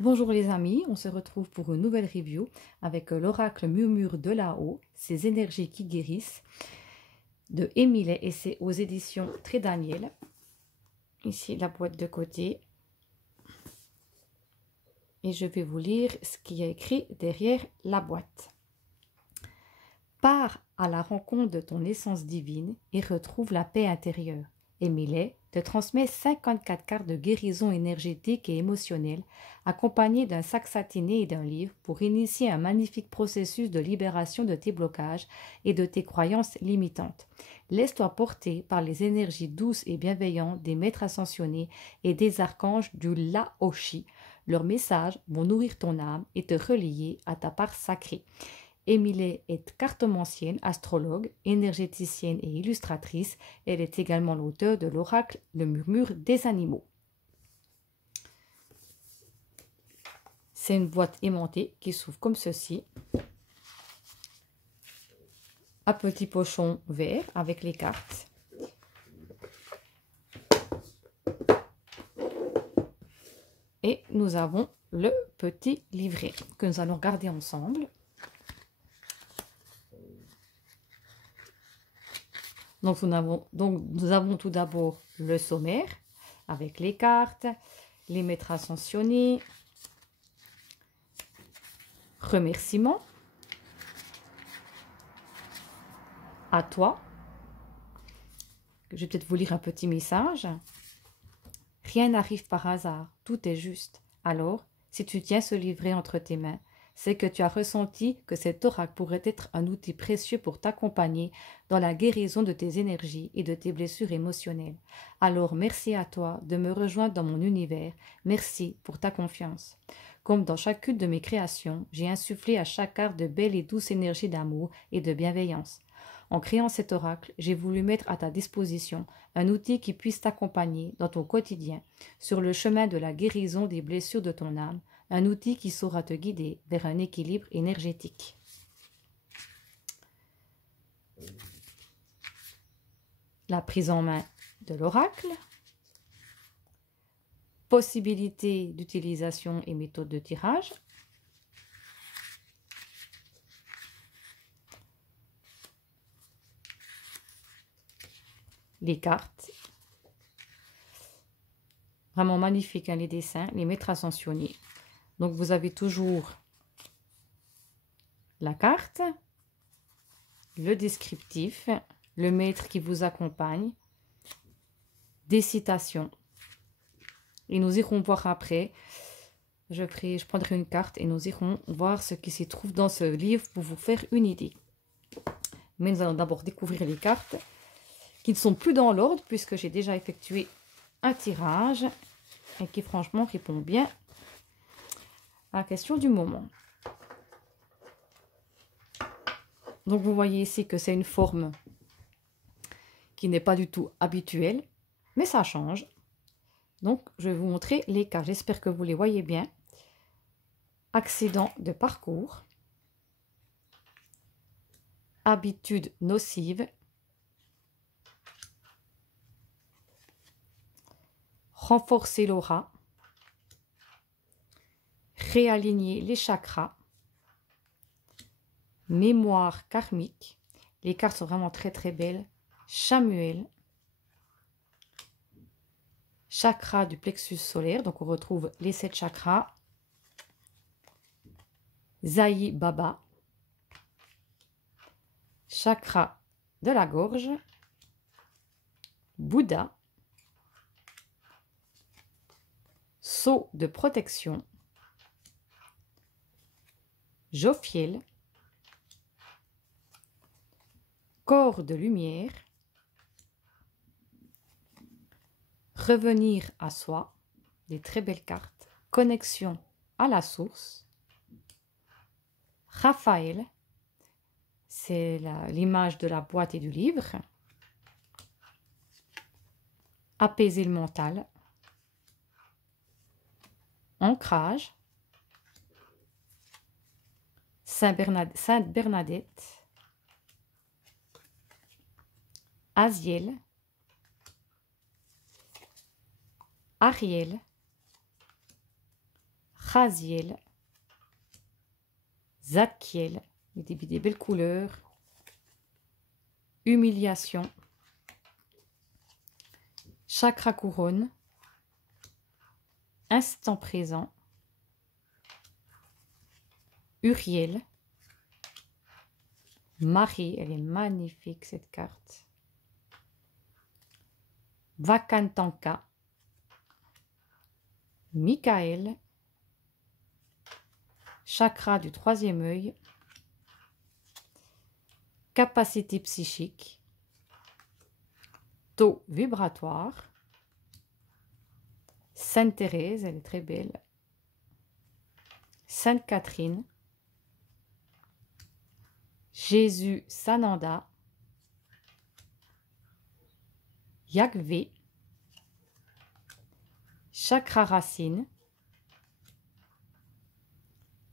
Bonjour les amis, on se retrouve pour une nouvelle review avec l'oracle Murmure de là-haut, ces énergies qui guérissent, de Émile et c'est aux éditions Très Daniel. Ici la boîte de côté. Et je vais vous lire ce qui est écrit derrière la boîte. Pars à la rencontre de ton essence divine et retrouve la paix intérieure. Émile te transmet 54 cartes de guérison énergétique et émotionnelle, accompagnées d'un sac satiné et d'un livre pour initier un magnifique processus de libération de tes blocages et de tes croyances limitantes. Laisse-toi porter par les énergies douces et bienveillantes des maîtres ascensionnés et des archanges du Laoshi. Leurs messages vont nourrir ton âme et te relier à ta part sacrée. Émile est cartomancienne, astrologue, énergéticienne et illustratrice. Elle est également l'auteure de l'oracle Le Murmure des animaux. C'est une boîte aimantée qui s'ouvre comme ceci. Un petit pochon vert avec les cartes. Et nous avons le petit livret que nous allons regarder ensemble. Donc nous avons tout d'abord le sommaire avec les cartes, les maîtres ascensionnés, remerciements à toi. Je vais peut-être vous lire un petit message. Rien n'arrive par hasard, tout est juste. Alors, si tu tiens ce livret entre tes mains, c'est que tu as ressenti que cet oracle pourrait être un outil précieux pour t'accompagner dans la guérison de tes énergies et de tes blessures émotionnelles. Alors merci à toi de me rejoindre dans mon univers. Merci pour ta confiance. Comme dans chacune de mes créations, j'ai insufflé à chaque carte de belles et douces énergies d'amour et de bienveillance. En créant cet oracle, j'ai voulu mettre à ta disposition un outil qui puisse t'accompagner dans ton quotidien, sur le chemin de la guérison des blessures de ton âme, un outil qui saura te guider vers un équilibre énergétique. La prise en main de l'oracle, possibilité d'utilisation et méthode de tirage, les cartes, vraiment magnifique, hein, les dessins, les maîtres ascensionnés. Donc vous avez toujours la carte, le descriptif, le maître qui vous accompagne, des citations. Et nous irons voir après. Je prendrai une carte et nous irons voir ce qui s'y trouve dans ce livre pour vous faire une idée. Mais nous allons d'abord découvrir les cartes qui ne sont plus dans l'ordre puisque j'ai déjà effectué un tirage et qui franchement répond bien à la question du moment. Donc vous voyez ici que c'est une forme qui n'est pas du tout habituelle, mais ça change. Donc je vais vous montrer les cartes, j'espère que vous les voyez bien. Accident de parcours, habitude nocive, renforcer l'aura, réaligner les chakras, mémoire karmique. Les cartes sont vraiment très très belles. Chamuel, chakra du plexus solaire, donc on retrouve les 7 chakras. Sai Baba, chakra de la gorge. Bouddha, sceau de protection. Jophiel, corps de lumière. Revenir à soi, des très belles cartes. Connexion à la source. Raphaël, c'est l'image de la boîte et du livre. Apaiser le mental. Ancrage. Sainte Bernadette. Aziel. Ariel. Raziel, Zadkiel, des belles couleurs, humiliation, chakra couronne, instant présent, Uriel, Marie, elle est magnifique cette carte, Vakantanka, Michael, chakra du troisième œil, capacité psychique, taux vibratoire, Sainte Thérèse, elle est très belle, Sainte Catherine, Jésus Sananda, Yagvé, chakra racine,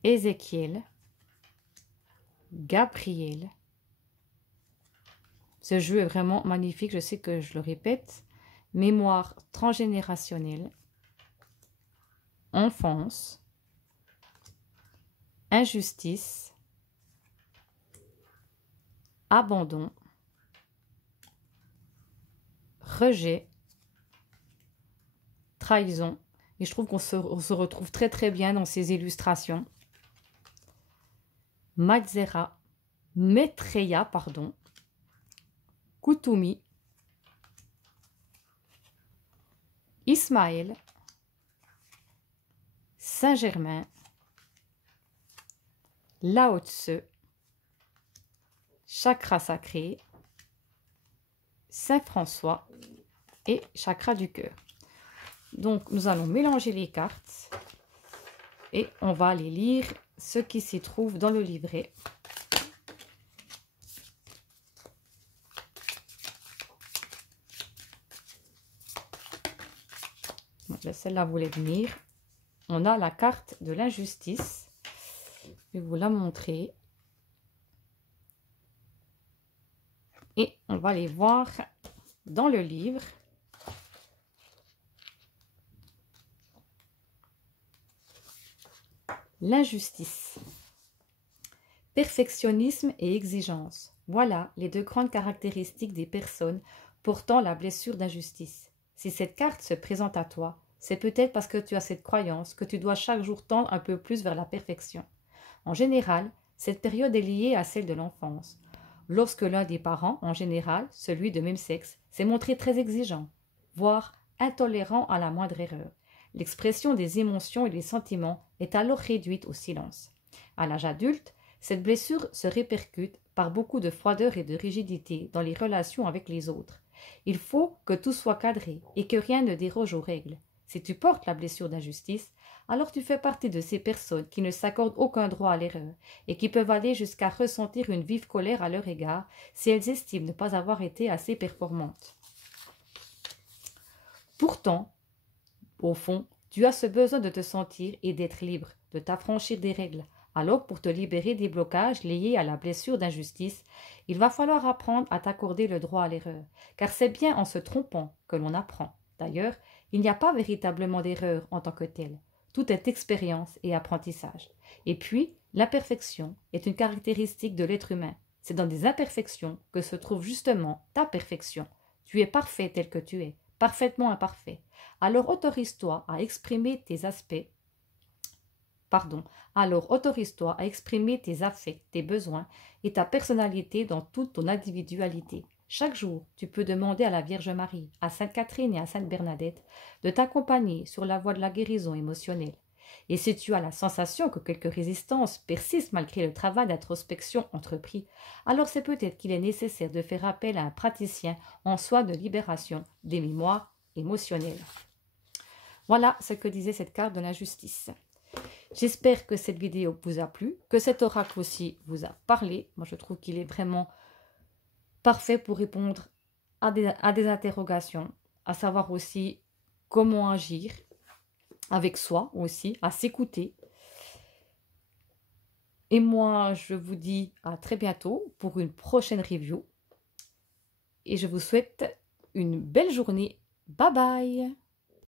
Ézéchiel, Gabriel. Ce jeu est vraiment magnifique, je sais que je le répète. Mémoire transgénérationnelle, enfance, injustice, abandon, rejet, trahison. Et je trouve qu'on se retrouve très très bien dans ces illustrations. Maitreya, pardon, Kutumi, Ismaël, Saint-Germain, Lao Tse, chakra sacré, Saint-François et chakra du cœur. Donc, nous allons mélanger les cartes et on va aller lire ce qui s'y trouve dans le livret. Celle-là voulait venir. On a la carte de l'injustice. Je vais vous la montrer. Et on va les voir dans le livre. L'injustice. Perfectionnisme et exigence. Voilà les deux grandes caractéristiques des personnes portant la blessure d'injustice. Si cette carte se présente à toi, c'est peut-être parce que tu as cette croyance que tu dois chaque jour tendre un peu plus vers la perfection. En général, cette période est liée à celle de l'enfance, lorsque l'un des parents, en général celui de même sexe, s'est montré très exigeant, voire intolérant à la moindre erreur. L'expression des émotions et des sentiments est alors réduite au silence. À l'âge adulte, cette blessure se répercute par beaucoup de froideur et de rigidité dans les relations avec les autres. Il faut que tout soit cadré et que rien ne déroge aux règles. Si tu portes la blessure d'injustice, alors tu fais partie de ces personnes qui ne s'accordent aucun droit à l'erreur et qui peuvent aller jusqu'à ressentir une vive colère à leur égard si elles estiment ne pas avoir été assez performantes. Pourtant, au fond, tu as ce besoin de te sentir et d'être libre, de t'affranchir des règles. Alors, pour te libérer des blocages liés à la blessure d'injustice, il va falloir apprendre à t'accorder le droit à l'erreur, car c'est bien en se trompant que l'on apprend. D'ailleurs, il n'y a pas véritablement d'erreur en tant que telle. Tout est expérience et apprentissage. Et puis, l'imperfection est une caractéristique de l'être humain. C'est dans des imperfections que se trouve justement ta perfection. Tu es parfait tel que tu es, parfaitement imparfait. Alors autorise-toi à exprimer tes aspects. Alors autorise-toi à exprimer tes affects, tes besoins et ta personnalité dans toute ton individualité. Chaque jour, tu peux demander à la Vierge Marie, à Sainte Catherine et à Sainte Bernadette de t'accompagner sur la voie de la guérison émotionnelle. Et si tu as la sensation que quelques résistances persistent malgré le travail d'introspection entrepris, alors c'est peut-être qu'il est nécessaire de faire appel à un praticien en soins de libération des mémoires émotionnelles. Voilà ce que disait cette carte de l'injustice. J'espère que cette vidéo vous a plu, que cet oracle aussi vous a parlé. Moi, je trouve qu'il est vraiment parfait pour répondre à des interrogations, à savoir aussi comment agir avec soi aussi, à s'écouter. Et moi, je vous dis à très bientôt pour une prochaine review. Et je vous souhaite une belle journée. Bye bye!